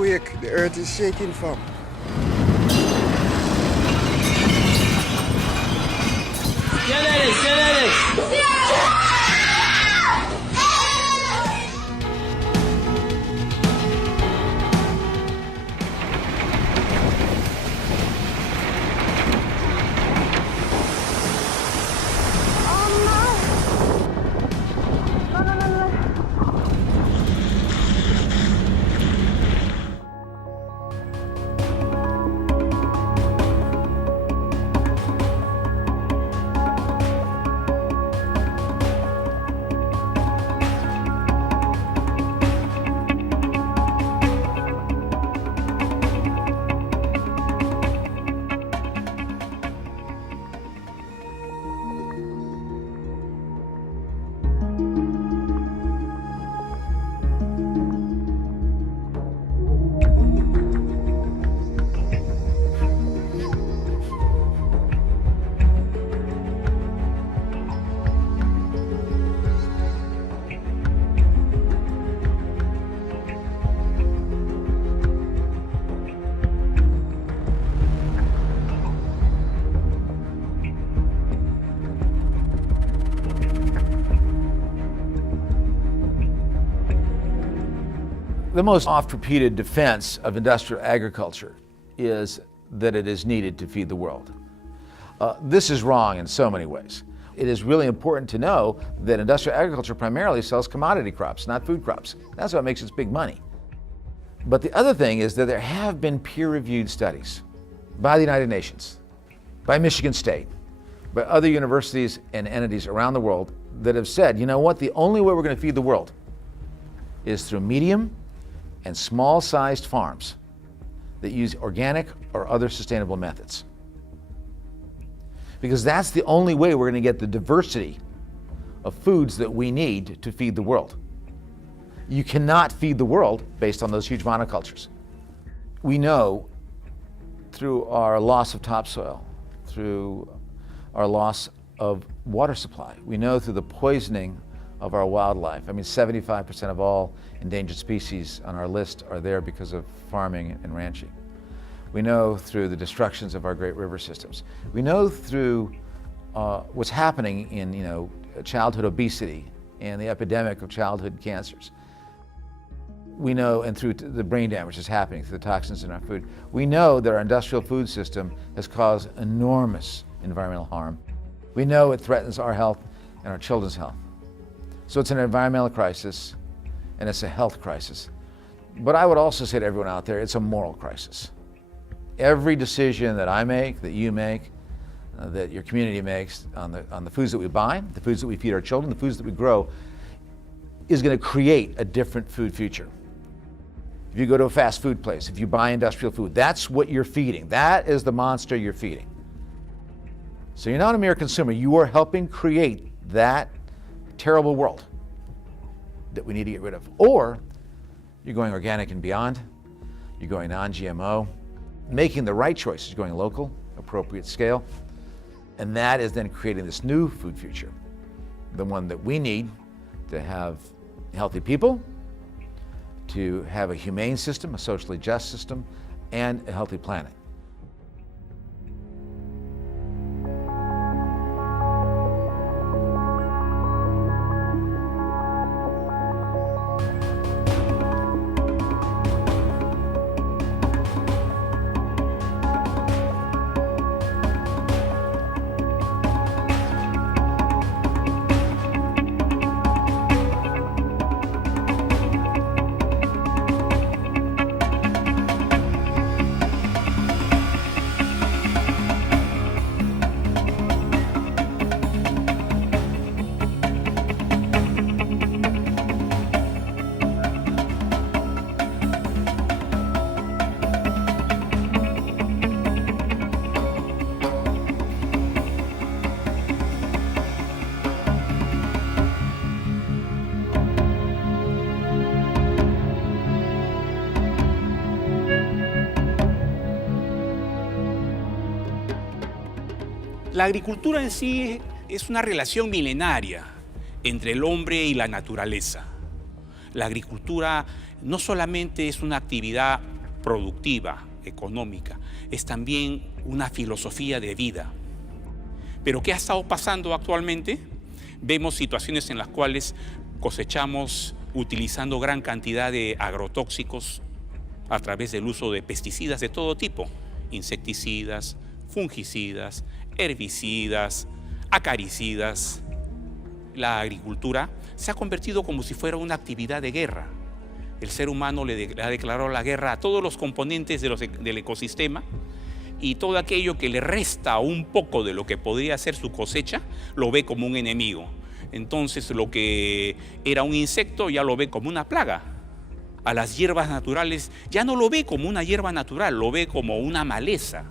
Earthquake, the earth is shaking from. The most oft-repeated defense of industrial agriculture is that it is needed to feed the world. This is wrong in so many ways. It is really important to know that industrial agriculture primarily sells commodity crops, not food crops. That's what makes its big money. But the other thing is that there have been peer-reviewed studies by the United Nations, by Michigan State, by other universities and entities around the world that have said, you know what, the only way we're going to feed the world is through medium and small-sized farms that use organic or other sustainable methods. Because that's the only way we're going to get the diversity of foods that we need to feed the world. You cannot feed the world based on those huge monocultures. We know through our loss of topsoil, through our loss of water supply, we know through the poisoning of our wildlife. I mean, 75% of all endangered species on our list are there because of farming and ranching. We know through the destructions of our great river systems. We know through what's happening in childhood obesity and the epidemic of childhood cancers. We know, and through the brain damage that's happening through the toxins in our food. We know that our industrial food system has caused enormous environmental harm. We know it threatens our health and our children's health. So it's an environmental crisis and it's a health crisis. But I would also say to everyone out there, it's a moral crisis. Every decision that I make, that you make, that your community makes on the foods that we buy, the foods that we feed our children, the foods that we grow, is going to create a different food future. If you go to a fast food place, if you buy industrial food, that's what you're feeding. That is the monster you're feeding. So you're not a mere consumer, you are helping create that terrible world that we need to get rid of. Or you're going organic and beyond, you're going non-GMO, making the right choices, going local, appropriate scale, and that is then creating this new food future, the one that we need to have healthy people, to have a humane system, a socially just system, and a healthy planet. La agricultura en sí es una relación milenaria entre el hombre y la naturaleza. La agricultura no solamente es una actividad productiva, económica, es también una filosofía de vida. Pero ¿qué ha estado pasando actualmente? Vemos situaciones en las cuales cosechamos utilizando gran cantidad de agrotóxicos a través del uso de pesticidas de todo tipo, insecticidas, fungicidas, herbicidas, acaricidas. La agricultura se ha convertido como si fuera una actividad de guerra. El ser humano le ha declarado la guerra a todos los componentes del ecosistema y todo aquello que le resta un poco de lo que podría ser su cosecha, lo ve como un enemigo. Entonces lo que era un insecto ya lo ve como una plaga. A las hierbas naturales ya no lo ve como una hierba natural, lo ve como una maleza.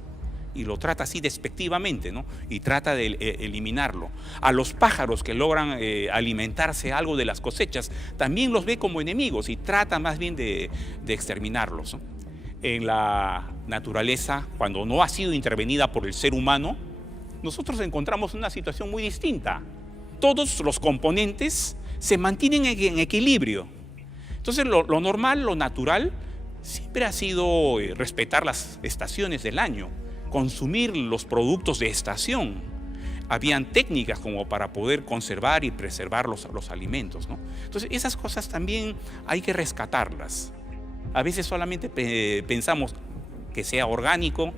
Y lo trata así despectivamente, ¿no? Y trata de eliminarlo. A los pájaros que logran alimentarse algo de las cosechas, también los ve como enemigos y trata más bien de exterminarlos, ¿no? En la naturaleza, cuando no ha sido intervenida por el ser humano, nosotros encontramos una situación muy distinta. Todos los componentes se mantienen en equilibrio. Entonces lo normal, lo natural, siempre ha sido respetar las estaciones del año, consumir los productos de estación. Habían técnicas como para poder conservar y preservar los alimentos, ¿no? Entonces esas cosas también hay que rescatarlas. A veces solamente pensamos que sea orgánico,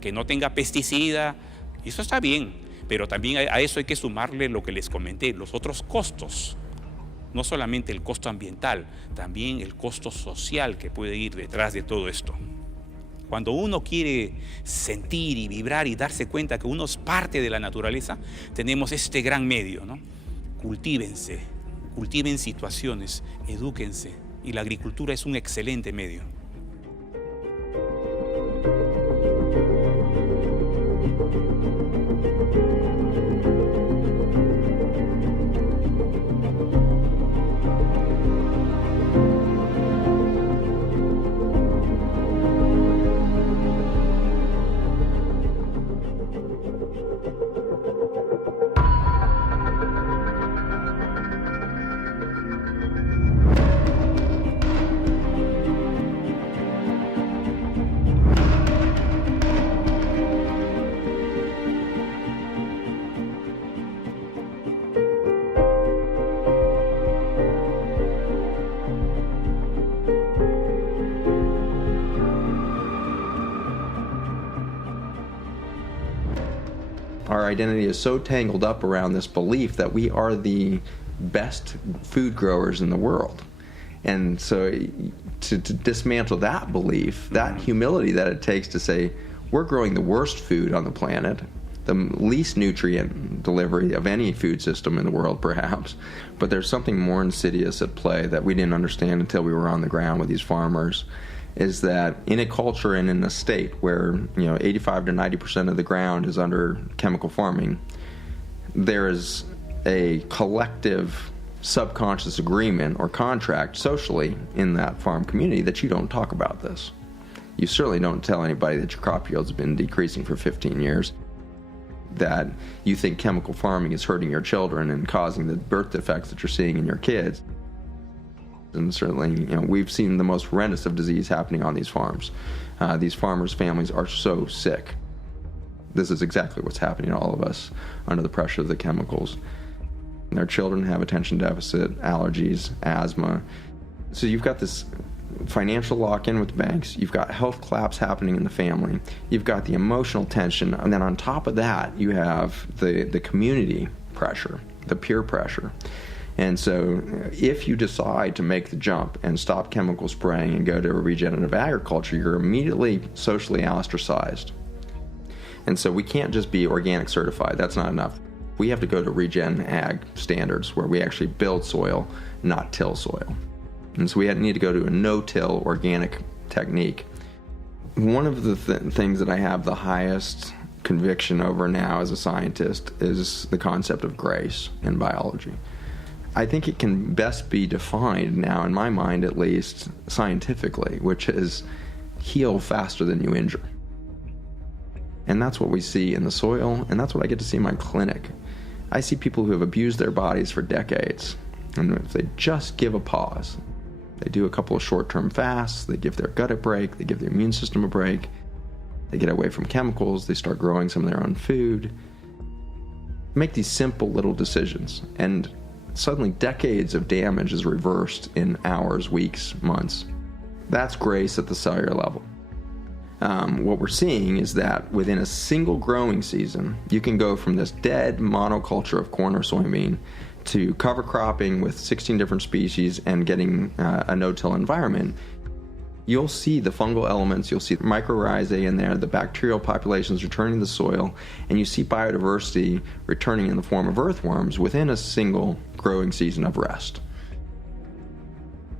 que no tenga pesticida, y eso está bien, pero también a eso hay que sumarle lo que les comenté, los otros costos. No solamente el costo ambiental, también el costo social que puede ir detrás de todo esto. Cuando uno quiere sentir y vibrar y darse cuenta que uno es parte de la naturaleza, tenemos este gran medio, ¿no? Cultívense, cultiven situaciones, edúquense, y la agricultura es un excelente medio. Our identity is so tangled up around this belief that we are the best food growers in the world. And so to dismantle that belief, that humility that it takes to say, we're growing the worst food on the planet, the least nutrient delivery of any food system in the world perhaps, but there's something more insidious at play that we didn't understand until we were on the ground with these farmers, is that in a culture and in a state where 85 to 90% of the ground is under chemical farming, there is a collective subconscious agreement or contract socially in that farm community that you don't talk about this. You certainly don't tell anybody that your crop yields have been decreasing for 15 years, that you think chemical farming is hurting your children and causing the birth defects that you're seeing in your kids. And certainly, we've seen the most horrendous of disease happening on these farms. These farmers' families are so sick. This is exactly what's happening to all of us under the pressure of the chemicals. And their children have attention deficit, allergies, asthma. So you've got this financial lock-in with banks, you've got health collapse happening in the family, you've got the emotional tension, and then on top of that, you have the community pressure, the peer pressure. And so if you decide to make the jump and stop chemical spraying and go to regenerative agriculture, you're immediately socially ostracized. And so we can't just be organic certified. That's not enough. We have to go to regen ag standards where we actually build soil, not till soil. And so we need to go to a no-till organic technique. One of the things that I have the highest conviction over now as a scientist is the concept of grace in biology. I think it can best be defined now, in my mind at least, scientifically, which is heal faster than you injure. And that's what we see in the soil, and that's what I get to see in my clinic. I see people who have abused their bodies for decades, and if they just give a pause, they do a couple of short-term fasts, they give their gut a break, they give their immune system a break, they get away from chemicals, they start growing some of their own food, make these simple little decisions, and suddenly decades of damage is reversed in hours, weeks, months. That's grace at the cellular level. What we're seeing is that within a single growing season, you can go from this dead monoculture of corn or soybean to cover cropping with 16 different species and getting a no-till environment. You'll see the fungal elements, you'll see mycorrhizae in there, the bacterial populations returning to the soil, and you see biodiversity returning in the form of earthworms within a single growing season of rest.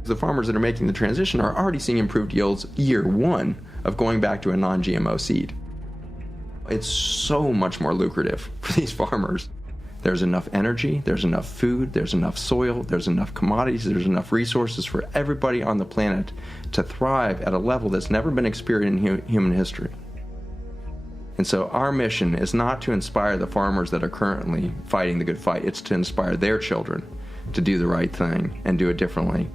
The farmers that are making the transition are already seeing improved yields year one of going back to a non-GMO seed. It's so much more lucrative for these farmers. There's enough energy, there's enough food, there's enough soil, there's enough commodities, there's enough resources for everybody on the planet to thrive at a level that's never been experienced in human history. And so our mission is not to inspire the farmers that are currently fighting the good fight, it's to inspire their children to do the right thing and do it differently.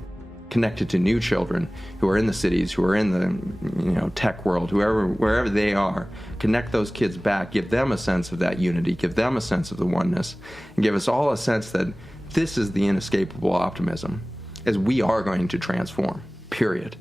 Connected to new children who are in the cities, who are in the tech world, wherever they are, connect those kids back, give them a sense of that unity, give them a sense of the oneness, and give us all a sense that this is the inescapable optimism, as we are going to transform, period.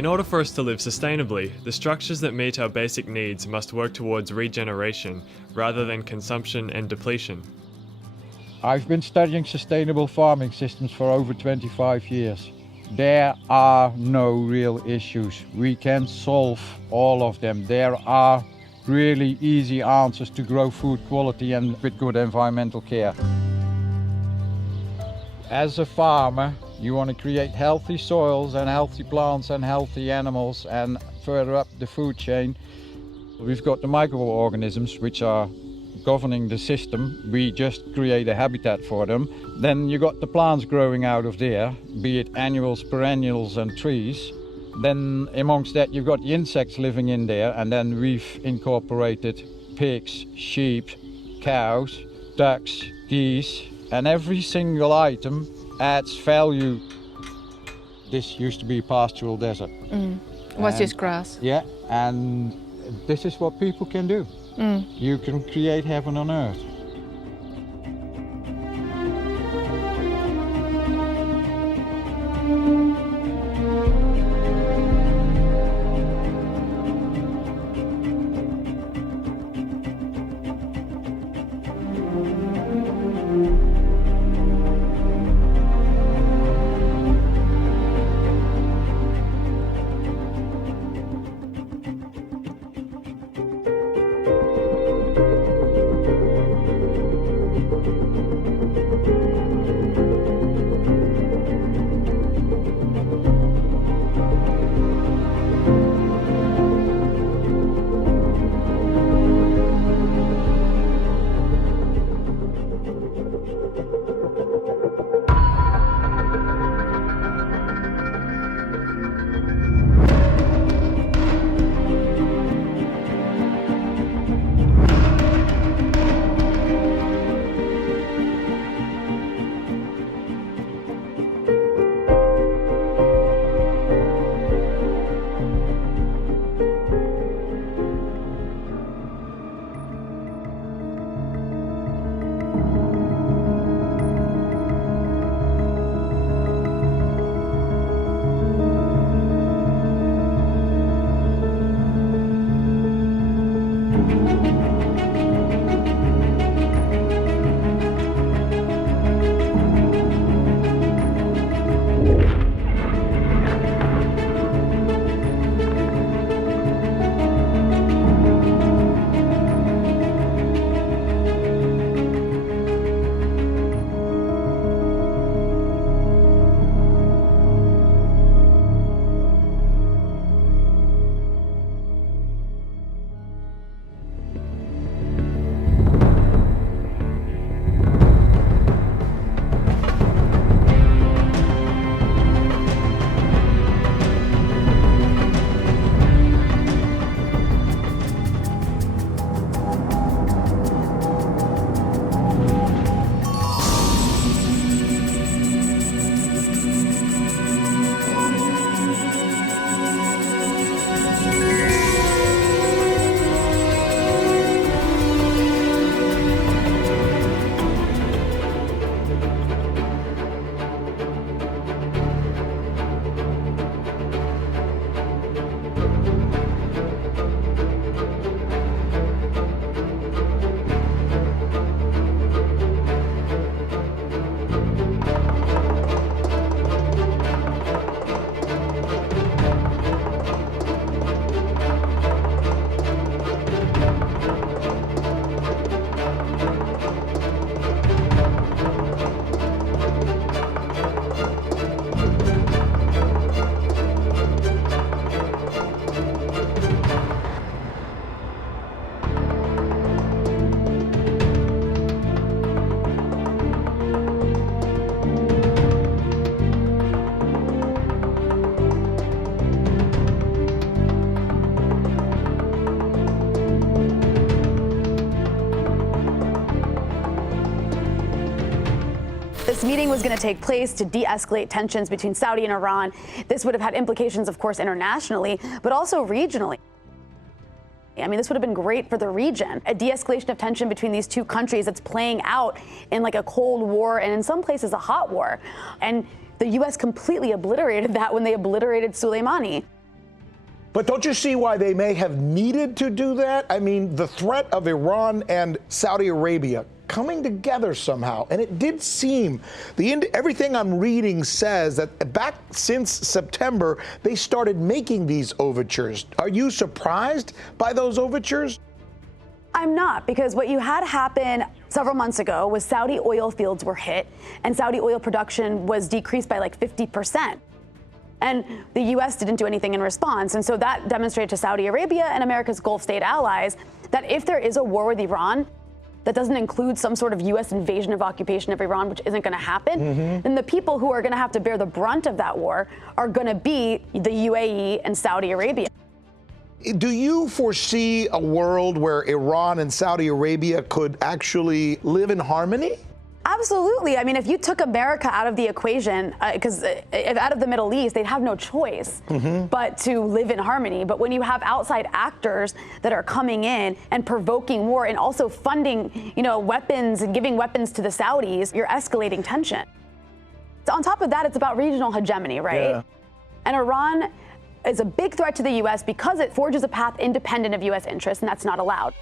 In order for us to live sustainably, the structures that meet our basic needs must work towards regeneration rather than consumption and depletion. I've been studying sustainable farming systems for over 25 years. There are no real issues. We can solve all of them. There are really easy answers to grow food quality and with good environmental care. As a farmer, you want to create healthy soils and healthy plants and healthy animals, and further up the food chain, we've got the microorganisms which are governing the system. We just create a habitat for them. Then you got the plants growing out of there, be it annuals, perennials and trees. Then amongst that you've got the insects living in there, and then we've incorporated pigs, sheep, cows, ducks, geese, and every single item adds value. This used to be a pastoral desert. Was just grass. Yeah, and this is what people can do. You can create heaven on earth. This meeting was going to take place to de-escalate tensions between Saudi and Iran. This would have had implications, of course, internationally, but also regionally. I mean, this would have been great for the region. A de-escalation of tension between these two countries that's playing out in like a Cold War and in some places a hot war. And the U.S. completely obliterated that when they obliterated Soleimani. But don't you see why they may have needed to do that? I mean, the threat of Iran and Saudi Arabia coming together somehow, and it did seem, everything I'm reading says that back since September, they started making these overtures. Are you surprised by those overtures? I'm not, because what you had happen several months ago was Saudi oil fields were hit, and Saudi oil production was decreased by like 50%. And the U.S. didn't do anything in response. And so that demonstrated to Saudi Arabia and America's Gulf state allies that if there is a war with Iran that doesn't include some sort of U.S. invasion of occupation of Iran, which isn't going to happen, then the people who are going to have to bear the brunt of that war are going to be the UAE and Saudi Arabia. Do you foresee a world where Iran and Saudi Arabia could actually live in harmony? Absolutely. I mean, if you took America out of the equation, because if out of the Middle East, they'd have no choice but to live in harmony. But when you have outside actors that are coming in and provoking war and also funding, weapons and giving weapons to the Saudis, you're escalating tension. So on top of that, it's about regional hegemony, right? Yeah. And Iran is a big threat to the U.S. because it forges a path independent of U.S. interests, and that's not allowed.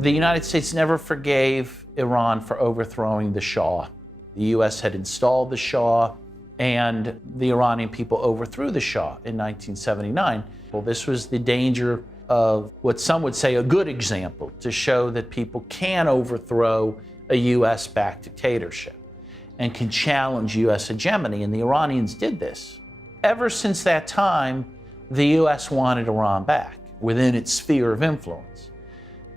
The United States never forgave Iran for overthrowing the Shah. The U.S. had installed the Shah, and the Iranian people overthrew the Shah in 1979. Well, this was the danger of what some would say a good example, to show that people can overthrow a U.S.-backed dictatorship and can challenge U.S. hegemony, and the Iranians did this. Ever since that time, the U.S. wanted Iran back within its sphere of influence,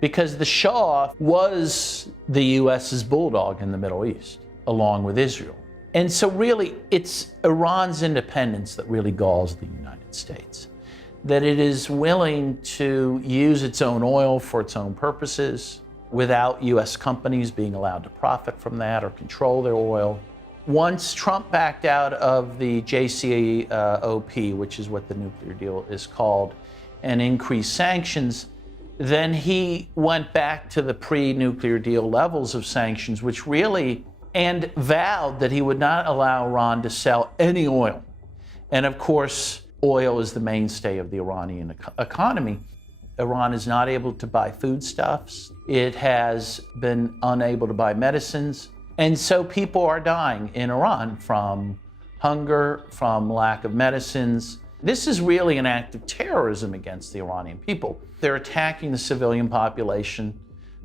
because the Shah was the U.S.'s bulldog in the Middle East, along with Israel. And so really, it's Iran's independence that really galls the United States, that it is willing to use its own oil for its own purposes without U.S. companies being allowed to profit from that or control their oil. Once Trump backed out of the JCPOA, which is what the nuclear deal is called, and increased sanctions, then he went back to the pre-nuclear deal levels of sanctions, which really, and vowed that he would not allow Iran to sell any oil. And of course, oil is the mainstay of the Iranian economy. Iran is not able to buy foodstuffs. It has been unable to buy medicines. And so people are dying in Iran from hunger, from lack of medicines. This is really an act of terrorism against the Iranian people. They're attacking the civilian population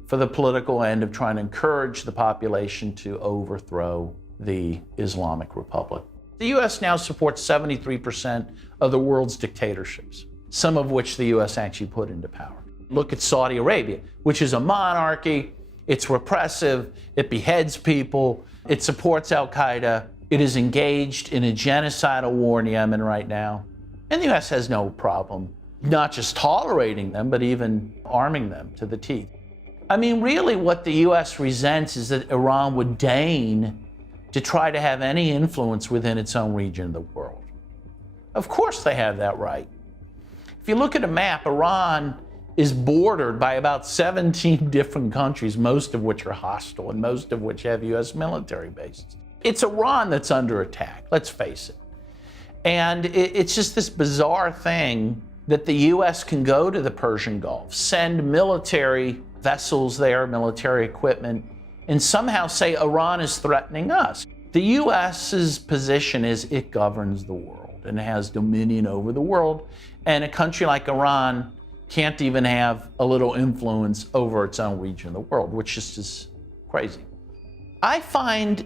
for the political end of trying to encourage the population to overthrow the Islamic Republic. The U.S. now supports 73% of the world's dictatorships, some of which the U.S. actually put into power. Look at Saudi Arabia, which is a monarchy. It's repressive. It beheads people. It supports al-Qaeda. It is engaged in a genocidal war in Yemen right now. And the U.S. has no problem not just tolerating them, but even arming them to the teeth. I mean, really what the U.S. resents is that Iran would deign to try to have any influence within its own region of the world. Of course they have that right. If you look at a map, Iran is bordered by about 17 different countries, most of which are hostile and most of which have US military bases. It's Iran that's under attack, let's face it. And it's just this bizarre thing that the US can go to the Persian Gulf, send military vessels there, military equipment, and somehow say Iran is threatening us. The US's position is it governs the world and has dominion over the world, and a country like Iran can't even have a little influence over its own region of the world, which just is crazy. I find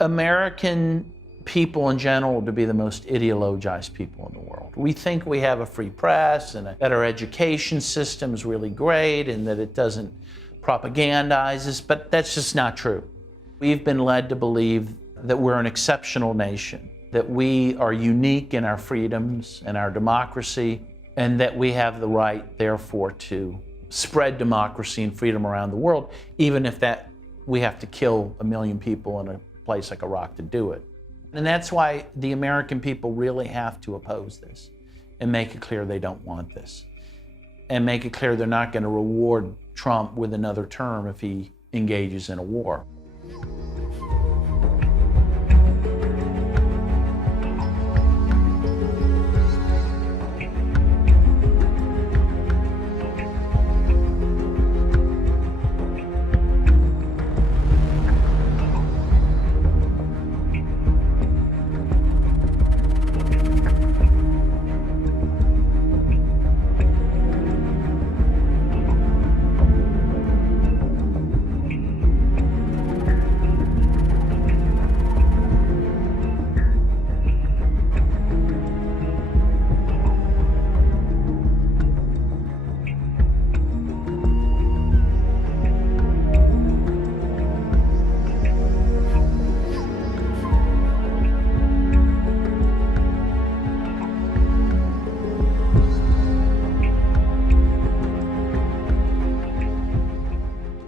American people in general to be the most ideologized people in the world. We think we have a free press and that our education system is really great and that it doesn't propagandize us, but that's just not true. We've been led to believe that we're an exceptional nation, that we are unique in our freedoms and our democracy, and that we have the right, therefore, to spread democracy and freedom around the world, even if that we have to kill 1 million people in a place like Iraq to do it. And that's why the American people really have to oppose this and make it clear they don't want this. And make it clear they're not going to reward Trump with another term if he engages in a war.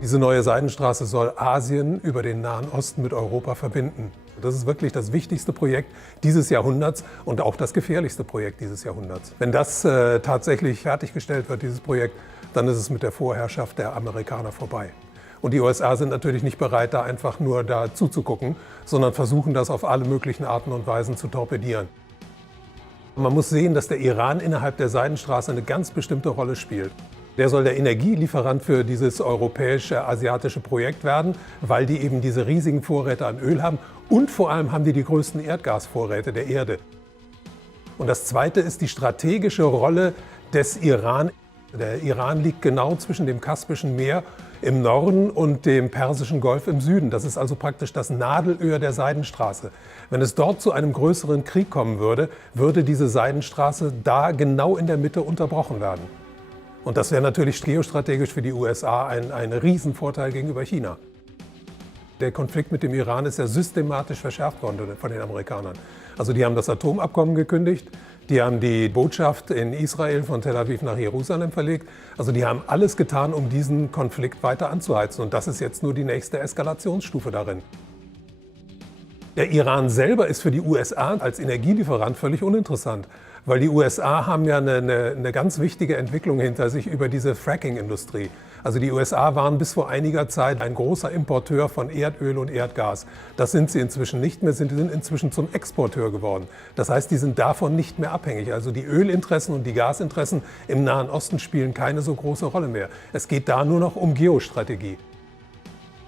Diese neue Seidenstraße soll Asien über den Nahen Osten mit Europa verbinden. Das ist wirklich das wichtigste Projekt dieses Jahrhunderts und auch das gefährlichste Projekt dieses Jahrhunderts. Wenn das tatsächlich fertiggestellt wird, dieses Projekt, dann ist es mit der Vorherrschaft der Amerikaner vorbei. Und die USA sind natürlich nicht bereit, da einfach nur da zuzugucken, sondern versuchen das auf alle möglichen Arten und Weisen zu torpedieren. Man muss sehen, dass der Iran innerhalb der Seidenstraße eine ganz bestimmte Rolle spielt. Der soll der Energielieferant für dieses europäische, asiatische Projekt werden, weil die eben diese riesigen Vorräte an Öl haben und vor allem haben die größten Erdgasvorräte der Erde. Und das Zweite ist die strategische Rolle des Iran. Der Iran liegt genau zwischen dem Kaspischen Meer im Norden und dem Persischen Golf im Süden. Das ist also praktisch das Nadelöhr der Seidenstraße. Wenn es dort zu einem größeren Krieg kommen würde, würde diese Seidenstraße da genau in der Mitte unterbrochen werden. Und das wäre natürlich geostrategisch für die USA ein Riesenvorteil gegenüber China. Der Konflikt mit dem Iran ist ja systematisch verschärft worden von den Amerikanern. Also die haben das Atomabkommen gekündigt, die haben die Botschaft in Israel von Tel Aviv nach Jerusalem verlegt. Also die haben alles getan, um diesen Konflikt weiter anzuheizen. Und das ist jetzt nur die nächste Eskalationsstufe darin. Der Iran selber ist für die USA als Energielieferant völlig uninteressant. Weil die USA haben ja eine ganz wichtige Entwicklung hinter sich über diese Fracking-Industrie. Also die USA waren bis vor einiger Zeit ein großer Importeur von Erdöl und Erdgas. Das sind sie inzwischen nicht mehr, sind inzwischen zum Exporteur geworden. Das heißt, die sind davon nicht mehr abhängig. Also die Ölinteressen und die Gasinteressen im Nahen Osten spielen keine so große Rolle mehr. Es geht da nur noch um Geostrategie.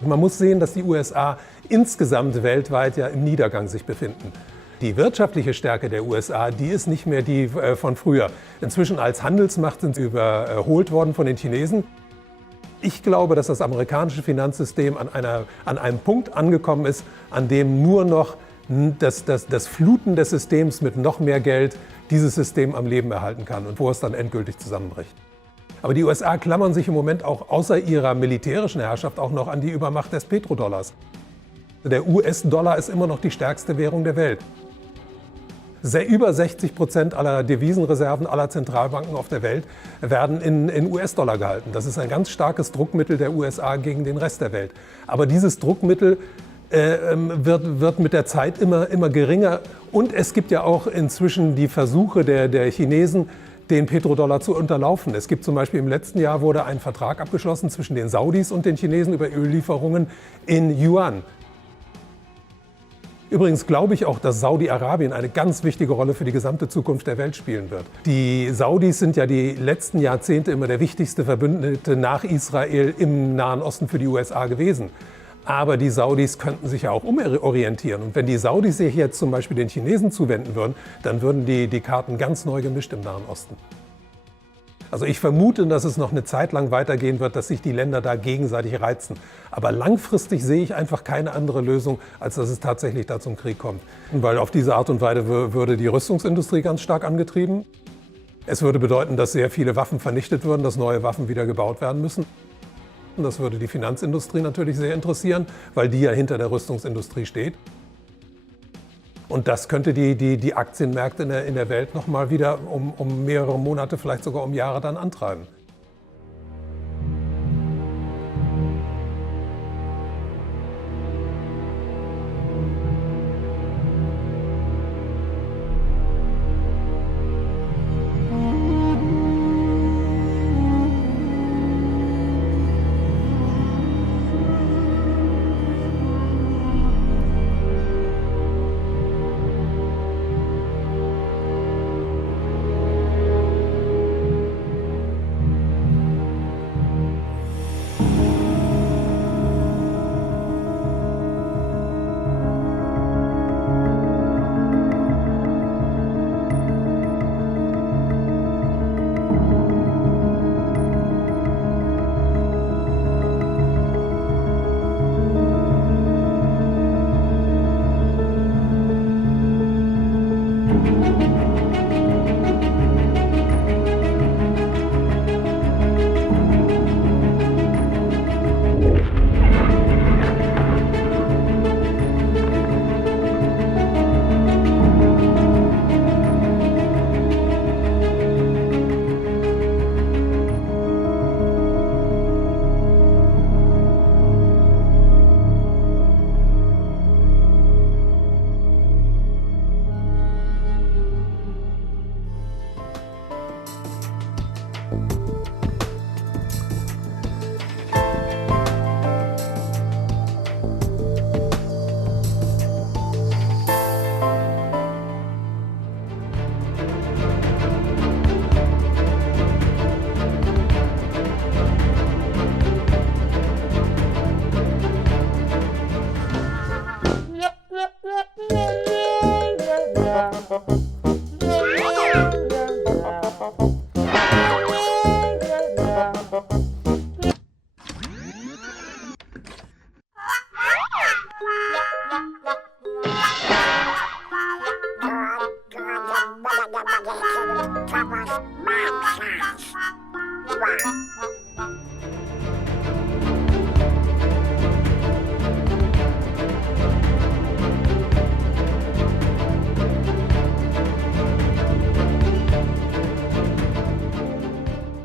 Man muss sehen, dass die USA insgesamt weltweit ja im Niedergang sich befinden. Die wirtschaftliche Stärke der USA, die ist nicht mehr die von früher. Inzwischen als Handelsmacht sind sie überholt worden von den Chinesen. Ich glaube, dass das amerikanische Finanzsystem an einem Punkt angekommen ist, an dem nur noch das Fluten des Systems mit noch mehr Geld dieses System am Leben erhalten kann und wo es dann endgültig zusammenbricht. Aber die USA klammern sich im Moment auch außer ihrer militärischen Herrschaft auch noch an die Übermacht des Petrodollars. Der US-Dollar ist immer noch die stärkste Währung der Welt. Über 60% aller Devisenreserven aller Zentralbanken auf der Welt werden in US-Dollar gehalten. Das ist ein ganz starkes Druckmittel der USA gegen den Rest der Welt. Aber dieses Druckmittel wird mit der Zeit immer geringer. Und es gibt ja auch inzwischen die Versuche der Chinesen, den Petrodollar zu unterlaufen. Es gibt zum Beispiel im letzten Jahr wurde ein Vertrag abgeschlossen zwischen den Saudis und den Chinesen über Öllieferungen in Yuan. Übrigens glaube ich auch, dass Saudi-Arabien eine ganz wichtige Rolle für die gesamte Zukunft der Welt spielen wird. Die Saudis sind ja die letzten Jahrzehnte immer der wichtigste Verbündete nach Israel im Nahen Osten für die USA gewesen. Aber die Saudis könnten sich ja auch umorientieren. Und wenn die Saudis sich jetzt zum Beispiel den Chinesen zuwenden würden, dann würden die Karten ganz neu gemischt im Nahen Osten. Also ich vermute, dass es noch eine Zeit lang weitergehen wird, dass sich die Länder da gegenseitig reizen. Aber langfristig sehe ich einfach keine andere Lösung, als dass es tatsächlich da zum Krieg kommt. Weil auf diese Art und Weise würde die Rüstungsindustrie ganz stark angetrieben. Es würde bedeuten, dass sehr viele Waffen vernichtet würden, dass neue Waffen wieder gebaut werden müssen. Und das würde die Finanzindustrie natürlich sehr interessieren, weil die ja hinter der Rüstungsindustrie steht. Und das könnte die Aktienmärkte in der Welt noch mal wieder um mehrere Monate, vielleicht sogar um Jahre dann antreiben.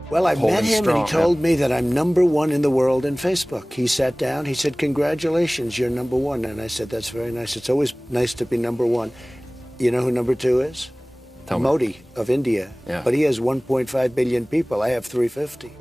Well, I met him and he told me that I'm #1 in the world in Facebook. He sat down, he said, congratulations, you're #1. And I said, that's very nice. It's always nice to be #1. You know who #2 is? Modi of India. Yeah. But he has 1.5 billion people. I have 350.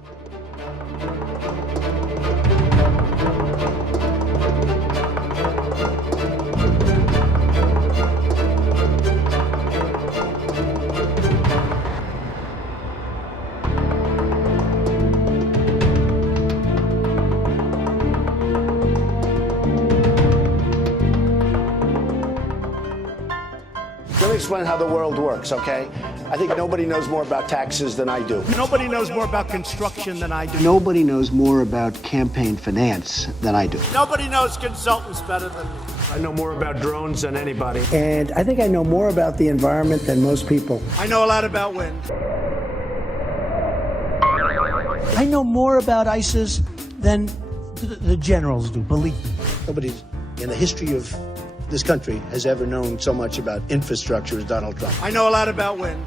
Let me explain how the world works, okay? I think nobody knows more about taxes than I do. Nobody knows more about construction than I do. Nobody knows more about campaign finance than I do. Nobody knows consultants better than me. I know more about drones than anybody. And I think I know more about the environment than most people. I know a lot about wind. I know more about ISIS than the generals do, believe me. Nobody in the history of this country has ever known so much about infrastructure as Donald Trump. I know a lot about wind.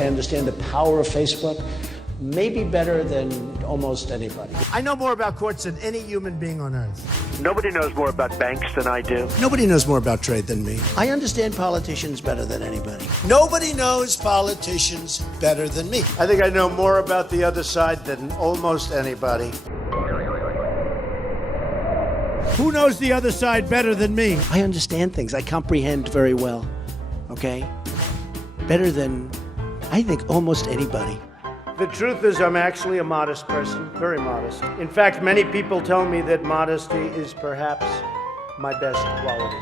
I understand the power of Facebook, maybe better than almost anybody. I know more about courts than any human being on earth. Nobody knows more about banks than I do. Nobody knows more about trade than me. I understand politicians better than anybody. Nobody knows politicians better than me. I think I know more about the other side than almost anybody. Who knows the other side better than me? I understand things. I comprehend very well. Okay? Better than, I think, almost anybody. The truth is, I'm actually a modest person, very modest. In fact, many people tell me that modesty is perhaps my best quality.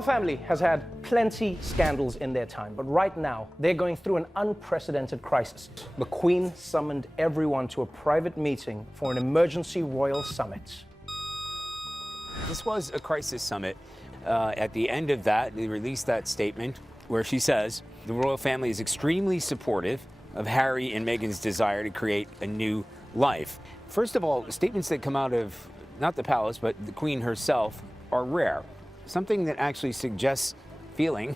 Family has had plenty scandals in their time, but right now they're going through an unprecedented crisis. The Queen summoned everyone to a private meeting for an emergency royal summit. This was a crisis summit. At the end of that, they released that statement where she says the royal family is extremely supportive of Harry and Meghan's desire to create a new life. First of all, statements that come out of not the palace, but the Queen herself are rare. Something that actually suggests feeling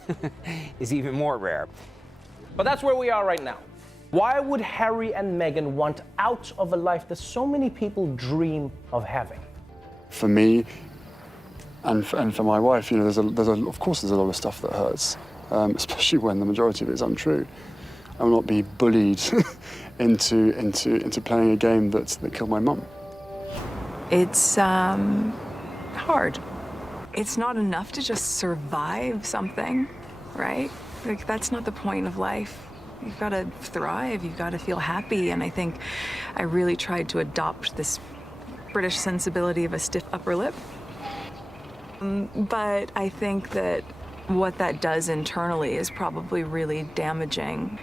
is even more rare. But that's where we are right now. Why would Harry and Meghan want out of a life that so many people dream of having? For me, and for my wife, you know, of course there's a lot of stuff that hurts, especially when the majority of it is untrue. I will not be bullied into playing a game that killed my mum. It's hard. It's not enough to just survive something, right? Like, that's not the point of life. You've got to thrive, you've got to feel happy, and I think I really tried to adopt this British sensibility of a stiff upper lip. But I think that what that does internally is probably really damaging.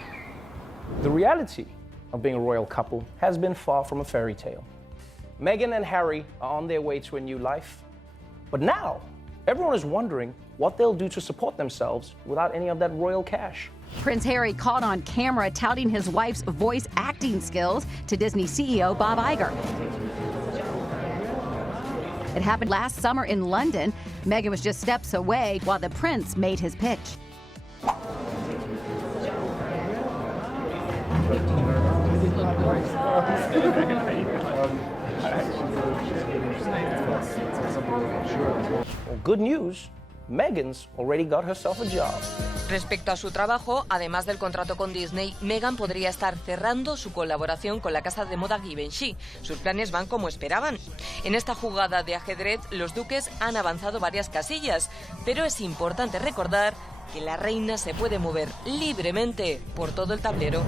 The reality of being a royal couple has been far from a fairy tale. Meghan and Harry are on their way to a new life, but now everyone is wondering what they'll do to support themselves without any of that royal cash. Prince Harry caught on camera touting his wife's voice acting skills to Disney CEO Bob Iger. It happened last summer in London. Meghan was just steps away while the prince made his pitch. Well, good news, Meghan's already got herself a job. Respecto a su trabajo, además del contrato con Disney, Meghan podría estar cerrando su colaboración con la casa de moda Givenchy. Sus planes van como esperaban. En esta jugada de ajedrez, los duques han avanzado varias casillas, pero es importante recordar que la reina se puede mover libremente por todo el tablero.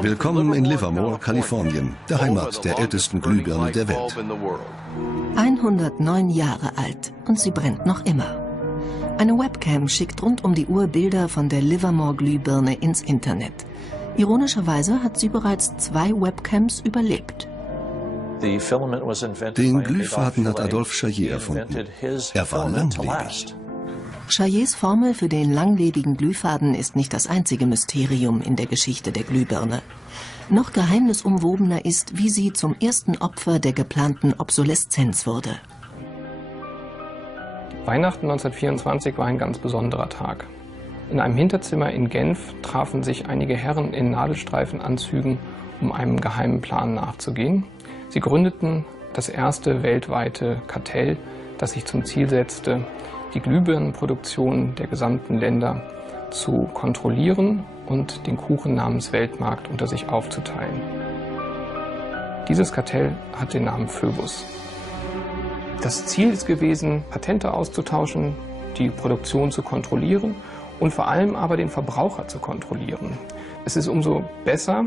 Willkommen in Livermore, Kalifornien, der Heimat der ältesten Glühbirne der Welt. 109 Jahre alt und sie brennt noch immer. Eine Webcam schickt rund um die Uhr Bilder von der Livermore-Glühbirne ins Internet. Ironischerweise hat sie bereits 2 Webcams überlebt. Den Glühfaden hat Adolphe Chaillet erfunden. Er war langlebig. Chaillets Formel für den langlebigen Glühfaden ist nicht das einzige Mysterium in der Geschichte der Glühbirne. Noch geheimnisumwobener ist, wie sie zum ersten Opfer der geplanten Obsoleszenz wurde. Weihnachten 1924 war ein ganz besonderer Tag. In einem Hinterzimmer in Genf trafen sich einige Herren in Nadelstreifenanzügen, um einem geheimen Plan nachzugehen. Sie gründeten das erste weltweite Kartell, das sich zum Ziel setzte, die Glühbirnenproduktion der gesamten Länder zu kontrollieren und den Kuchen namens Weltmarkt unter sich aufzuteilen. Dieses Kartell hat den Namen Phöbus. Das Ziel ist gewesen, Patente auszutauschen, die Produktion zu kontrollieren und vor allem aber den Verbraucher zu kontrollieren. Es ist umso besser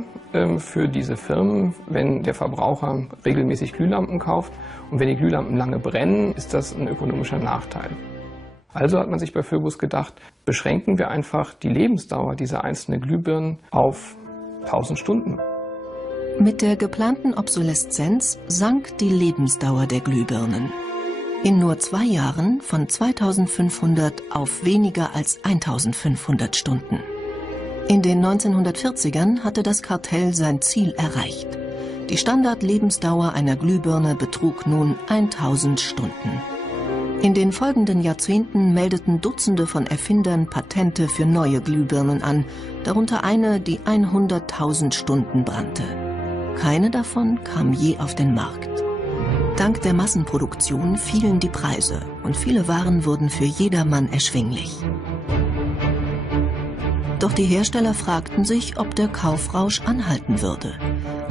für diese Firmen, wenn der Verbraucher regelmäßig Glühlampen kauft, und wenn die Glühlampen lange brennen, ist das ein ökonomischer Nachteil. Also hat man sich bei Phöbus gedacht, beschränken wir einfach die Lebensdauer dieser einzelnen Glühbirnen auf 1000 Stunden. Mit der geplanten Obsoleszenz sank die Lebensdauer der Glühbirnen. In nur 2 Jahren von 2500 auf weniger als 1500 Stunden. In den 1940ern hatte das Kartell sein Ziel erreicht. Die Standardlebensdauer einer Glühbirne betrug nun 1000 Stunden. In den folgenden Jahrzehnten meldeten Dutzende von Erfindern Patente für neue Glühbirnen an, darunter eine, die 100.000 Stunden brannte. Keine davon kam je auf den Markt. Dank der Massenproduktion fielen die Preise und viele Waren wurden für jedermann erschwinglich. Doch die Hersteller fragten sich, ob der Kaufrausch anhalten würde.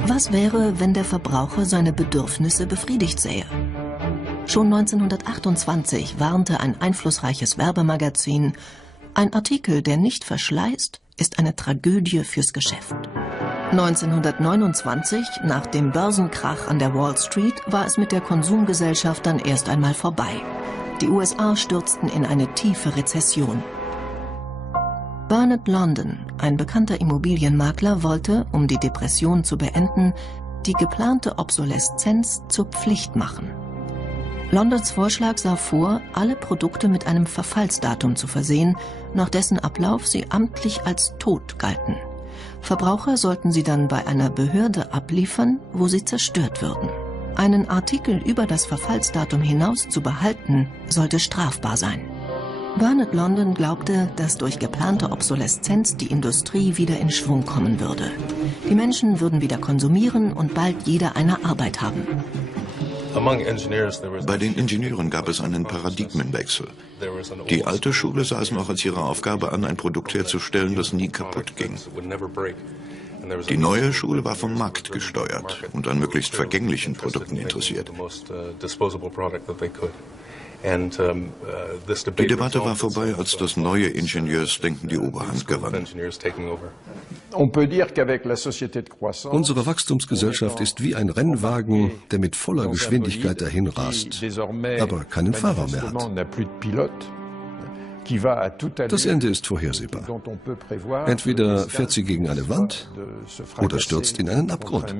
Was wäre, wenn der Verbraucher seine Bedürfnisse befriedigt sähe? Schon 1928 warnte ein einflussreiches Werbemagazin: Ein Artikel, der nicht verschleißt, ist eine Tragödie fürs Geschäft. 1929, nach dem Börsenkrach an der Wall Street, war es mit der Konsumgesellschaft dann erst einmal vorbei. Die USA stürzten in eine tiefe Rezession. Bernard London, ein bekannter Immobilienmakler, wollte, um die Depression zu beenden, die geplante Obsoleszenz zur Pflicht machen. Londons Vorschlag sah vor, alle Produkte mit einem Verfallsdatum zu versehen, nach dessen Ablauf sie amtlich als tot galten. Verbraucher sollten sie dann bei einer Behörde abliefern, wo sie zerstört würden. Einen Artikel über das Verfallsdatum hinaus zu behalten, sollte strafbar sein. Bernard London glaubte, dass durch geplante Obsoleszenz die Industrie wieder in Schwung kommen würde. Die Menschen würden wieder konsumieren und bald jeder eine Arbeit haben. Bei den Ingenieuren gab es einen Paradigmenwechsel. Die alte Schule sah es noch als ihre Aufgabe an, ein Produkt herzustellen, das nie kaputt ging. Die neue Schule war vom Markt gesteuert und an möglichst vergänglichen Produkten interessiert. Die Debatte war vorbei, als das neue Ingenieursdenken die Oberhand gewann. Unsere Wachstumsgesellschaft ist wie ein Rennwagen, der mit voller Geschwindigkeit dahin rast, aber keinen Fahrer mehr hat. Das Ende ist vorhersehbar. Entweder fährt sie gegen eine Wand oder stürzt in einen Abgrund.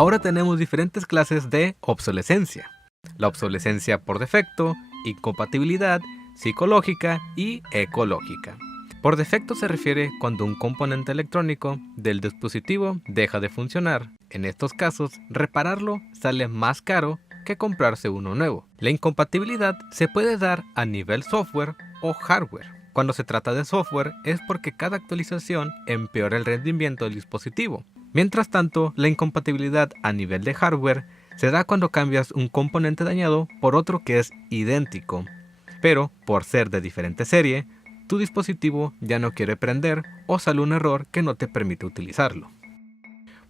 Ahora tenemos diferentes clases de obsolescencia. La obsolescencia por defecto, incompatibilidad, psicológica y ecológica. Por defecto se refiere cuando un componente electrónico del dispositivo deja de funcionar. En estos casos, repararlo sale más caro que comprarse uno nuevo. La incompatibilidad se puede dar a nivel software o hardware. Cuando se trata de software es porque cada actualización empeora el rendimiento del dispositivo. Mientras tanto, la incompatibilidad a nivel de hardware se da cuando cambias un componente dañado por otro que es idéntico. Pero, por ser de diferente serie, tu dispositivo ya no quiere prender o sale un error que no te permite utilizarlo.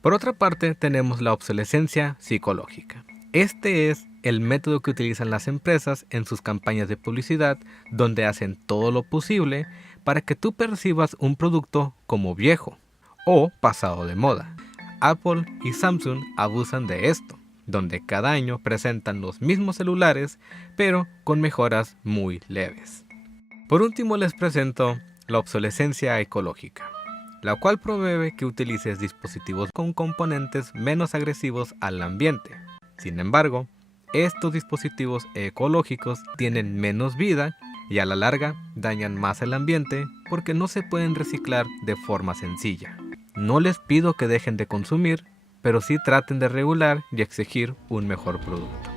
Por otra parte, tenemos la obsolescencia psicológica. Este es el método que utilizan las empresas en sus campañas de publicidad, donde hacen todo lo posible para que tú percibas un producto como viejo o pasado de moda. Apple y Samsung abusan de esto, donde cada año presentan los mismos celulares, pero con mejoras muy leves. Por último les presento la obsolescencia ecológica, la cual promueve que utilices dispositivos con componentes menos agresivos al ambiente. Sin embargo, estos dispositivos ecológicos tienen menos vida y a la larga dañan más el ambiente porque no se pueden reciclar de forma sencilla. No les pido que dejen de consumir, pero sí traten de regular y exigir un mejor producto.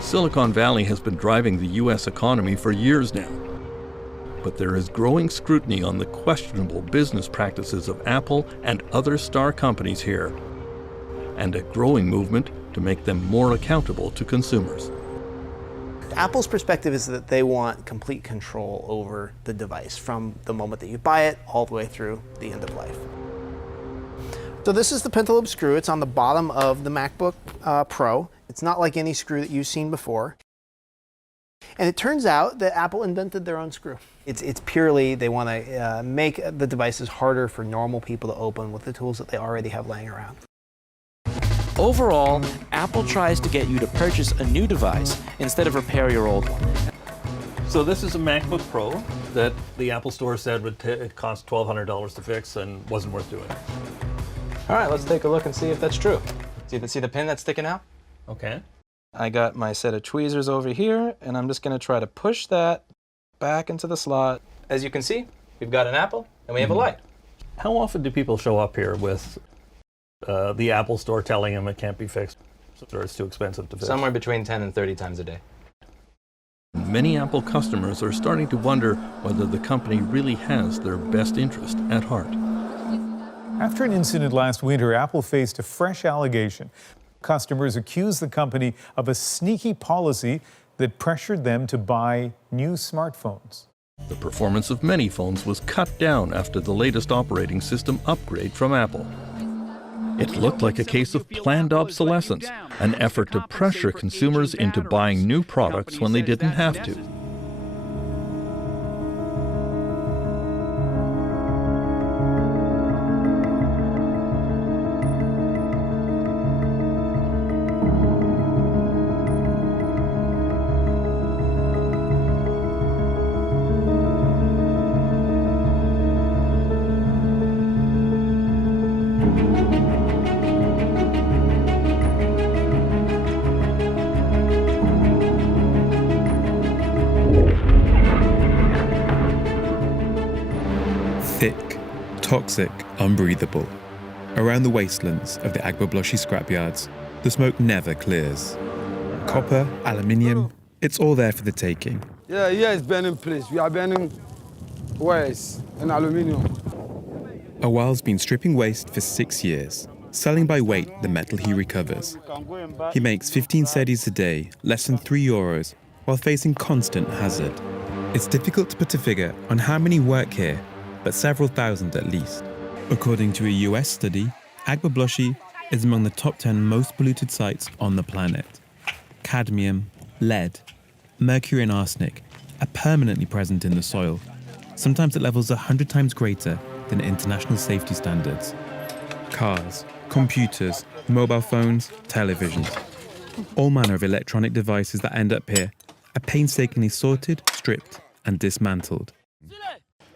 Silicon Valley has been driving the U.S. economy for years now. But there is growing scrutiny on the questionable business practices of Apple and other star companies here, and a growing movement to make them more accountable to consumers. Apple's perspective is that they want complete control over the device from the moment that you buy it all the way through the end of life. So this is the pentalobe screw. It's on the bottom of the MacBook Pro. It's not like any screw that you've seen before. And it turns out that Apple invented their own screw. It's purely they want to make the devices harder for normal people to open with the tools that they already have laying around. Overall, Apple tries to get you to purchase a new device instead of repair your old one. So this is a MacBook Pro that the Apple Store said would cost $1,200 to fix and wasn't worth doing. All right, let's take a look and see if that's true. See the pin that's sticking out? Okay. I got my set of tweezers over here, and I'm just going to try to push that back into the slot. As you can see, we've got an Apple, and we have a light. How often do people show up here with the Apple Store telling them it can't be fixed or it's too expensive to fix? Somewhere between 10 and 30 times a day. Many Apple customers are starting to wonder whether the company really has their best interest at heart. After an incident last winter, Apple faced a fresh allegation. Customers accused the company of a sneaky policy that pressured them to buy new smartphones. The performance of many phones was cut down after the latest operating system upgrade from Apple. It looked like a case of planned obsolescence, an effort to pressure consumers into buying new products when they didn't have to. Thick, toxic, unbreathable. Around the wastelands of the Agbobloshy scrapyards, the smoke never clears. Copper, aluminium, it's all there for the taking. Yeah, it's burning place. We are burning waste and aluminium. Awal's been stripping waste for 6 years, selling by weight the metal he recovers. He makes 15 cedis a day, less than €3, while facing constant hazard. It's difficult to put a figure on how many work here, but several thousand at least. According to a US study, Agbobloshy is among the top 10 most polluted sites on the planet. Cadmium, lead, mercury and arsenic are permanently present in the soil, sometimes at levels 100 times greater than international safety standards. Cars, computers, mobile phones, televisions. All manner of electronic devices that end up here are painstakingly sorted, stripped, and dismantled.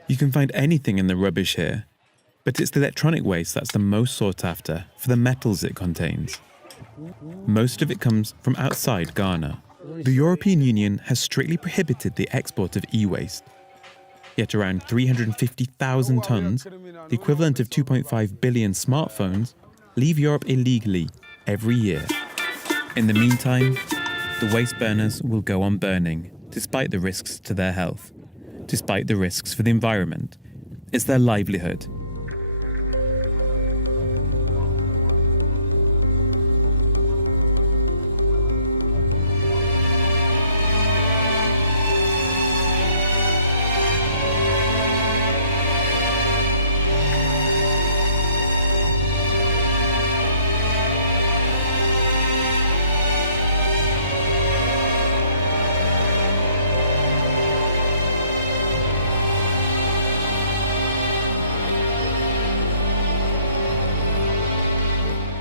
You can find anything in the rubbish here, but it's the electronic waste that's the most sought after for the metals it contains. Most of it comes from outside Ghana. The European Union has strictly prohibited the export of e-waste. Yet around 350,000 tons, the equivalent of 2.5 billion smartphones, leave Europe illegally every year. In the meantime, the waste burners will go on burning, despite the risks to their health, despite the risks for the environment. It's their livelihood.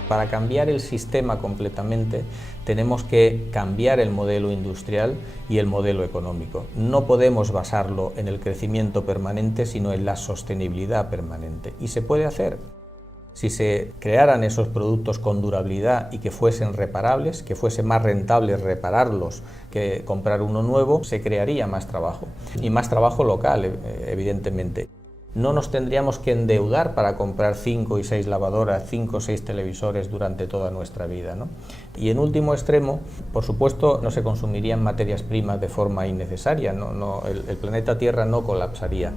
Para cambiar el sistema completamente, tenemos que cambiar el modelo industrial y el modelo económico. No podemos basarlo en el crecimiento permanente, sino en la sostenibilidad permanente. Y se puede hacer. Si se crearan esos productos con durabilidad y que fuesen reparables, que fuese más rentable repararlos que comprar uno nuevo, se crearía más trabajo. Y más trabajo local, evidentemente. No nos tendríamos que endeudar para comprar 5 y 6 lavadoras, 5 o 6 televisores durante toda nuestra vida, ¿no? Y en último extremo, por supuesto, no se consumirían materias primas de forma innecesaria, el planeta Tierra no colapsaría.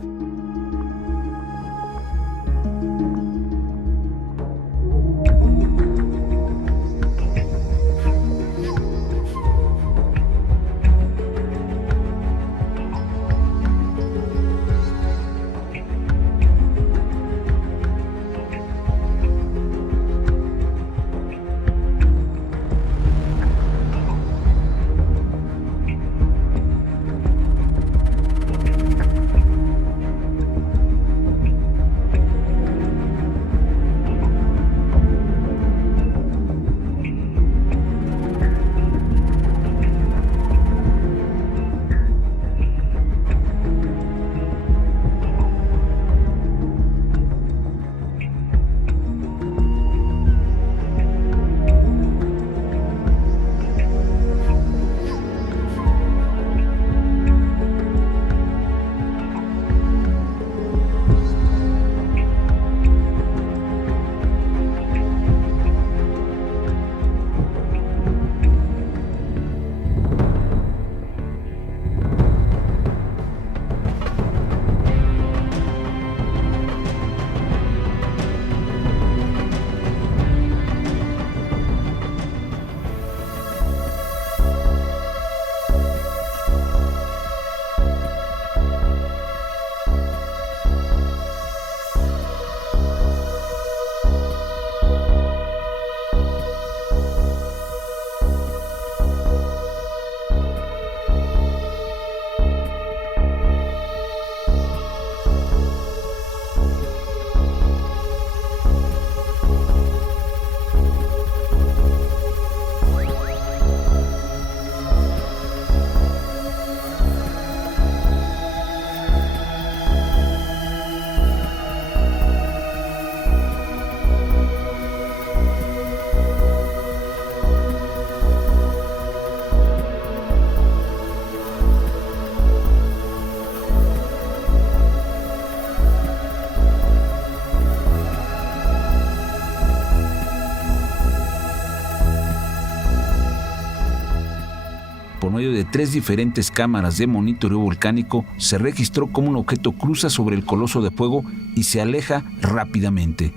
Por medio de 3 diferentes cámaras de monitoreo volcánico, se registró cómo un objeto cruza sobre el coloso de fuego y se aleja rápidamente.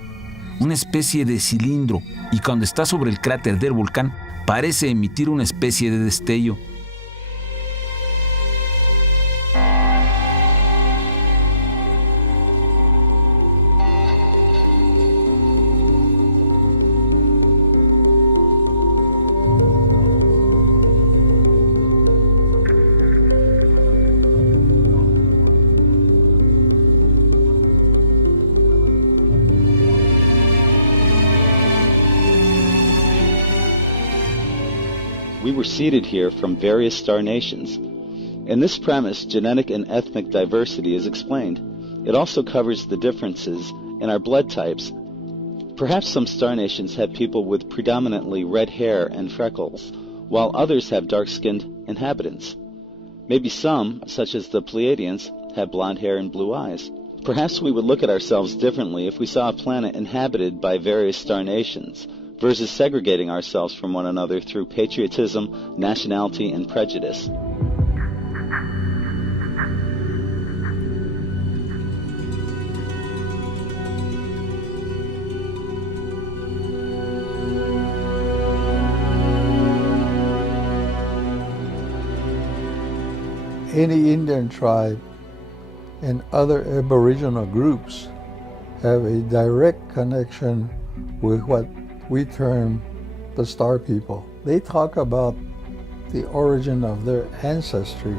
Una especie de cilindro, y cuando está sobre el cráter del volcán, parece emitir una especie de destello. we were seeded here from various star nations. In this premise, genetic and ethnic diversity is explained. It also covers the differences in our blood types. Perhaps some star nations have people with predominantly red hair and freckles, while others have dark-skinned inhabitants. Maybe some, such as the Pleiadians, have blonde hair and blue eyes. Perhaps we would look at ourselves differently if we saw a planet inhabited by various star nations, versus segregating ourselves from one another through patriotism, nationality, and prejudice. Any Indian tribe and other Aboriginal groups have a direct connection with what we term the star people. They talk about the origin of their ancestry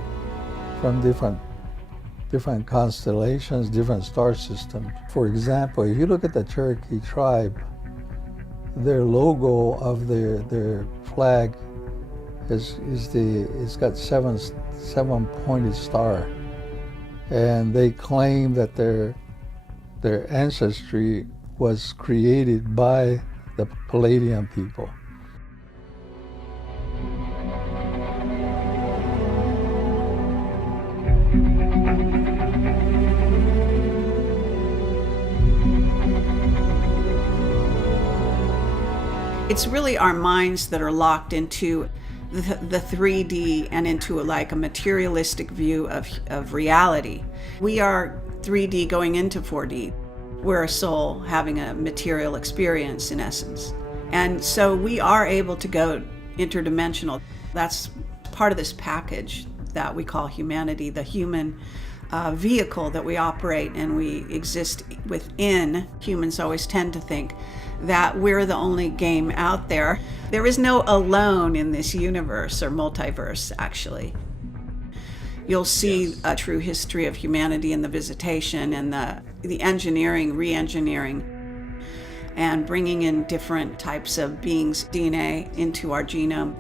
from different constellations, different star systems. For example, if you look at the Cherokee tribe, their logo of their flag it's got seven pointed star, and they claim that their ancestry was created by the Pleiadian people. It's really our minds that are locked into the 3D and into like a materialistic view of reality. We are 3D going into 4D. We're a soul having a material experience in essence. And so we are able to go interdimensional. That's part of this package that we call humanity, the human vehicle that we operate and we exist within. Humans always tend to think that we're the only game out there. There is no alone in this universe or multiverse, actually. You'll see a true history of humanity in the visitation and the engineering, re-engineering, and bringing in different types of beings' DNA into our genome.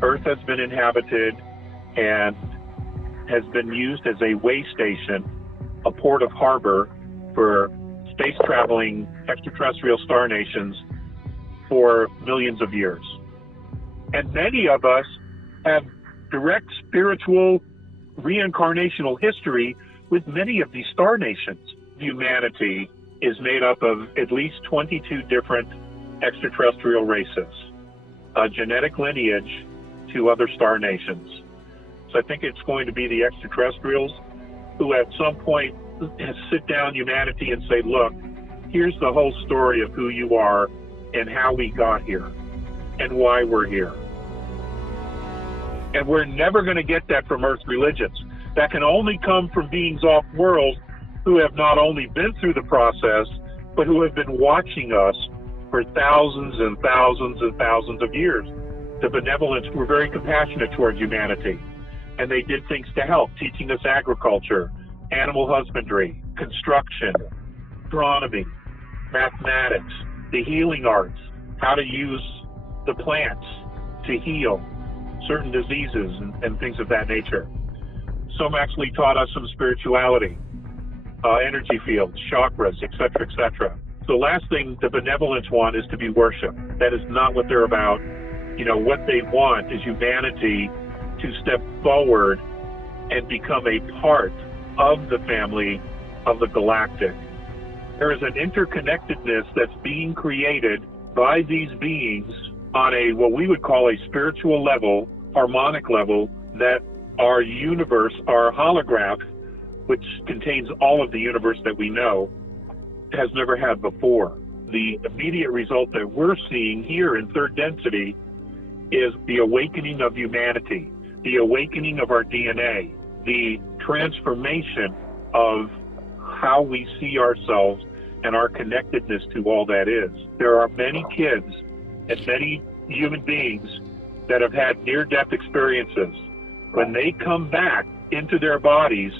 Earth has been inhabited and has been used as a way station, a port of harbor for space-traveling extraterrestrial star nations for millions of years. And many of us have direct spiritual reincarnational history with many of these star nations. Humanity is made up of at least 22 different extraterrestrial races, a genetic lineage to other star nations. So I think it's going to be the extraterrestrials who at some point sit down humanity and say, look, here's the whole story of who you are and how we got here and why we're here. And we're never going to get that from Earth religions. That can only come from beings off-world who have not only been through the process, but who have been watching us for thousands and thousands and thousands of years. The benevolents were very compassionate toward humanity, and they did things to help, teaching us agriculture, animal husbandry, construction, astronomy, mathematics, the healing arts, how to use the plants to heal certain diseases and things of that nature. Some actually taught us some spirituality, energy fields, chakras, etc., etc. The last thing the benevolents want is to be worshipped. That is not what they're about. You know, what they want is humanity to step forward and become a part of the family of the galactic. There is an interconnectedness that's being created by these beings on a, what we would call a spiritual level, harmonic level, that our universe, our holograph, which contains all of the universe that we know, has never had before. The immediate result that we're seeing here in third density is the awakening of humanity, the awakening of our DNA, the transformation of how we see ourselves and our connectedness to all that is. There are many kids and many human beings that have had near-death experiences. When they come back into their bodies,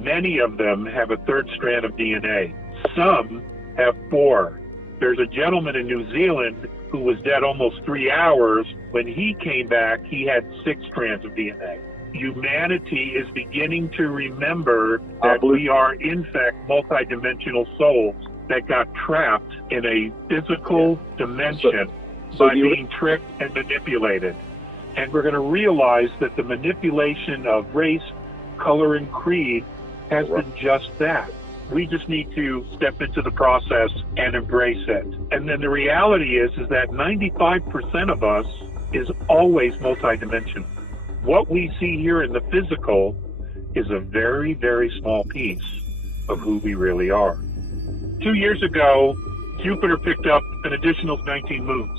many of them have a third strand of DNA. Some have 4. There's a gentleman in New Zealand who was dead almost 3 hours. When he came back, he had 6 strands of DNA. Humanity is beginning to remember that we are, in fact, multidimensional souls that got trapped in a physical dimension by being tricked and manipulated. And we're going to realize that the manipulation of race, color, and creed has been just that. We just need to step into the process and embrace it. And then the reality is that 95% of us is always multidimensional. What we see here in the physical is a very, very small piece of who we really are. 2 years ago, Jupiter picked up an additional 19 moons.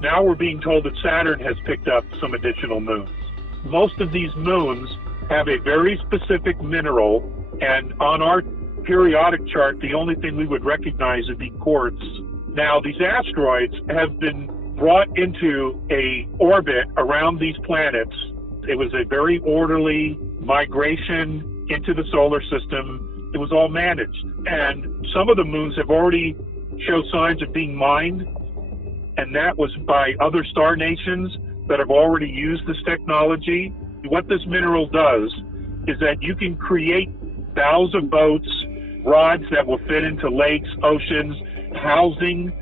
Now we're being told that Saturn has picked up some additional moons. Most of these moons have a very specific mineral, and on our periodic chart, the only thing we would recognize would be quartz. Now, these asteroids have been brought into a orbit around these planets. It was a very orderly migration into the solar system. It was all managed. And some of the moons have already shown signs of being mined, and that was by other star nations that have already used this technology. What this mineral does is that you can create bows of boats, rods that will fit into lakes, oceans, housing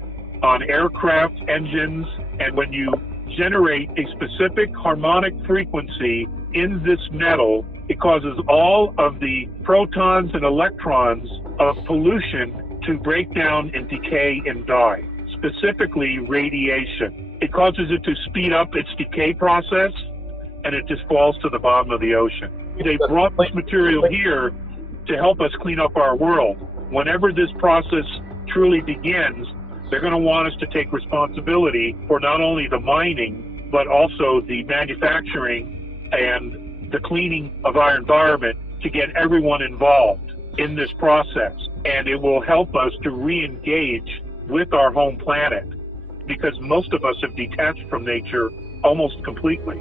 on aircraft engines, and when you generate a specific harmonic frequency in this metal, it causes all of the protons and electrons of pollution to break down and decay and die, specifically radiation. It causes it to speed up its decay process, and it just falls to the bottom of the ocean. They brought this material here to help us clean up our world. Whenever this process truly begins, they're going to want us to take responsibility for not only the mining, but also the manufacturing and the cleaning of our environment to get everyone involved in this process. And it will help us to re-engage with our home planet, because most of us have detached from nature almost completely.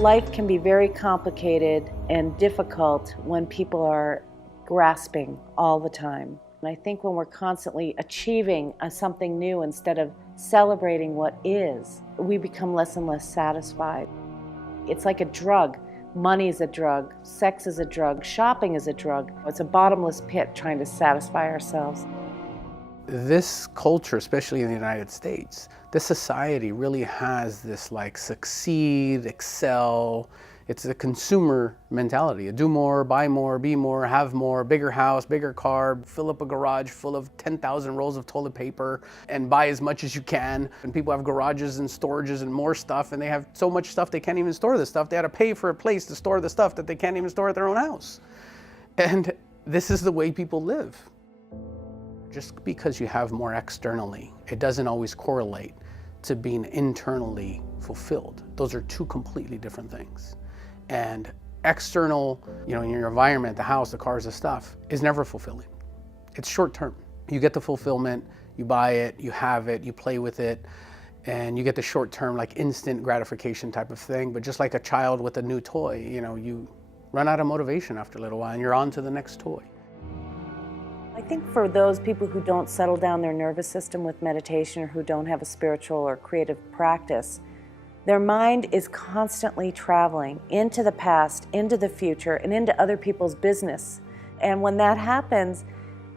Life can be very complicated and difficult when people are grasping all the time. And I think when we're constantly achieving something new instead of celebrating what is, we become less and less satisfied. It's like a drug. Money is a drug, sex is a drug, shopping is a drug. It's a bottomless pit trying to satisfy ourselves. This culture, especially in the United States, this society really has this like succeed, excel. It's a consumer mentality. Do more, buy more, be more, have more, bigger house, bigger car, fill up a garage full of 10,000 rolls of toilet paper and buy as much as you can. And people have garages and storages and more stuff, and they have so much stuff they can't even store the stuff. They had to pay for a place to store the stuff that they can't even store at their own house. And this is the way people live. Just because you have more externally, it doesn't always correlate to being internally fulfilled. Those are two completely different things. And external, in your environment, the house, the cars, the stuff, is never fulfilling. It's short term. You get the fulfillment, you buy it, you have it, you play with it, and you get the short term, like instant gratification type of thing. But just like a child with a new toy, you run out of motivation after a little while and you're on to the next toy. I think for those people who don't settle down their nervous system with meditation or who don't have a spiritual or creative practice, their mind is constantly traveling into the past, into the future, and into other people's business. And when that happens,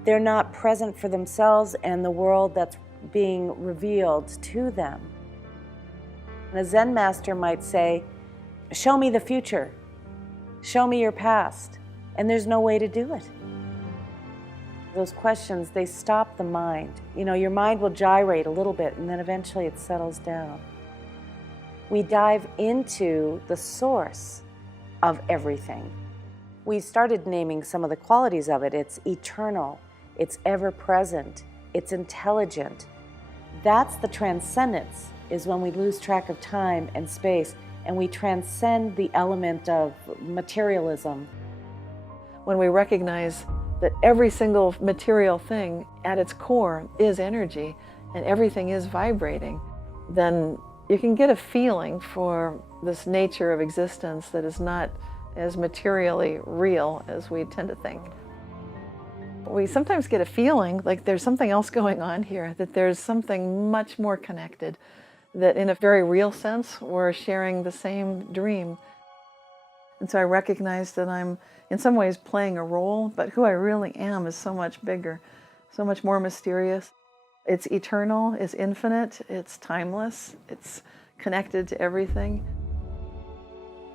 they're not present for themselves and the world that's being revealed to them. And a Zen master might say, show me the future, show me your past, and there's no way to do it. Those questions, they stop the mind. Your mind will gyrate a little bit and then eventually it settles down. We dive into the source of everything. We started naming some of the qualities of it. It's eternal, it's ever-present, it's intelligent. That's the transcendence, is when we lose track of time and space and we transcend the element of materialism. When we recognize that every single material thing at its core is energy and everything is vibrating, then you can get a feeling for this nature of existence that is not as materially real as we tend to think. We sometimes get a feeling like there's something else going on here, that there's something much more connected, that in a very real sense, we're sharing the same dream. And so I recognize that I'm in some ways playing a role, but who I really am is so much bigger, so much more mysterious. It's eternal, it's infinite, it's timeless, it's connected to everything.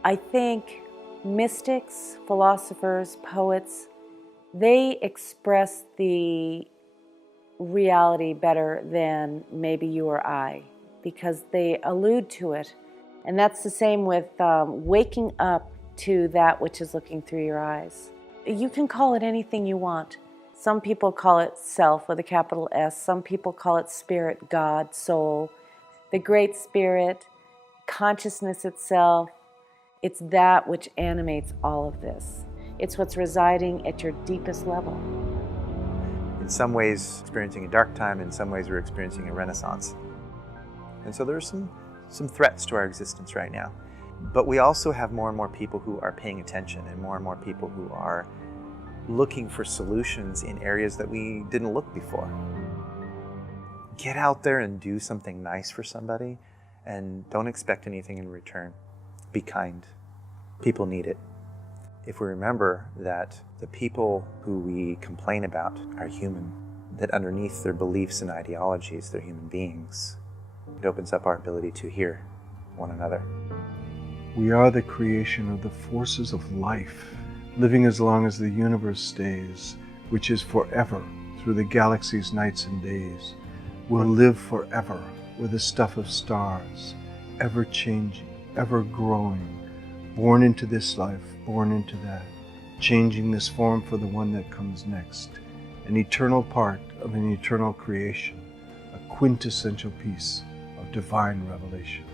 I think mystics, philosophers, poets, they express the reality better than maybe you or I, because they allude to it. And that's the same with waking up to that which is looking through your eyes. You can call it anything you want. Some people call it self with a capital S. Some people call it spirit, God, soul, the great spirit, consciousness itself. It's that which animates all of this. It's what's residing at your deepest level. In some ways, experiencing a dark time, in some ways we're experiencing a renaissance. And so there's some threats to our existence right now. But we also have more and more people who are paying attention and more people who are looking for solutions in areas that we didn't look before. Get out there and do something nice for somebody and don't expect anything in return. Be kind. People need it. If we remember that the people who we complain about are human, that underneath their beliefs and ideologies, they're human beings, it opens up our ability to hear one another. We are the creation of the forces of life, living as long as the universe stays, which is forever, through the galaxy's nights and days. We'll live forever with the stuff of stars, ever changing, ever growing, born into this life, born into that, changing this form for the one that comes next, an eternal part of an eternal creation, a quintessential piece of divine revelation.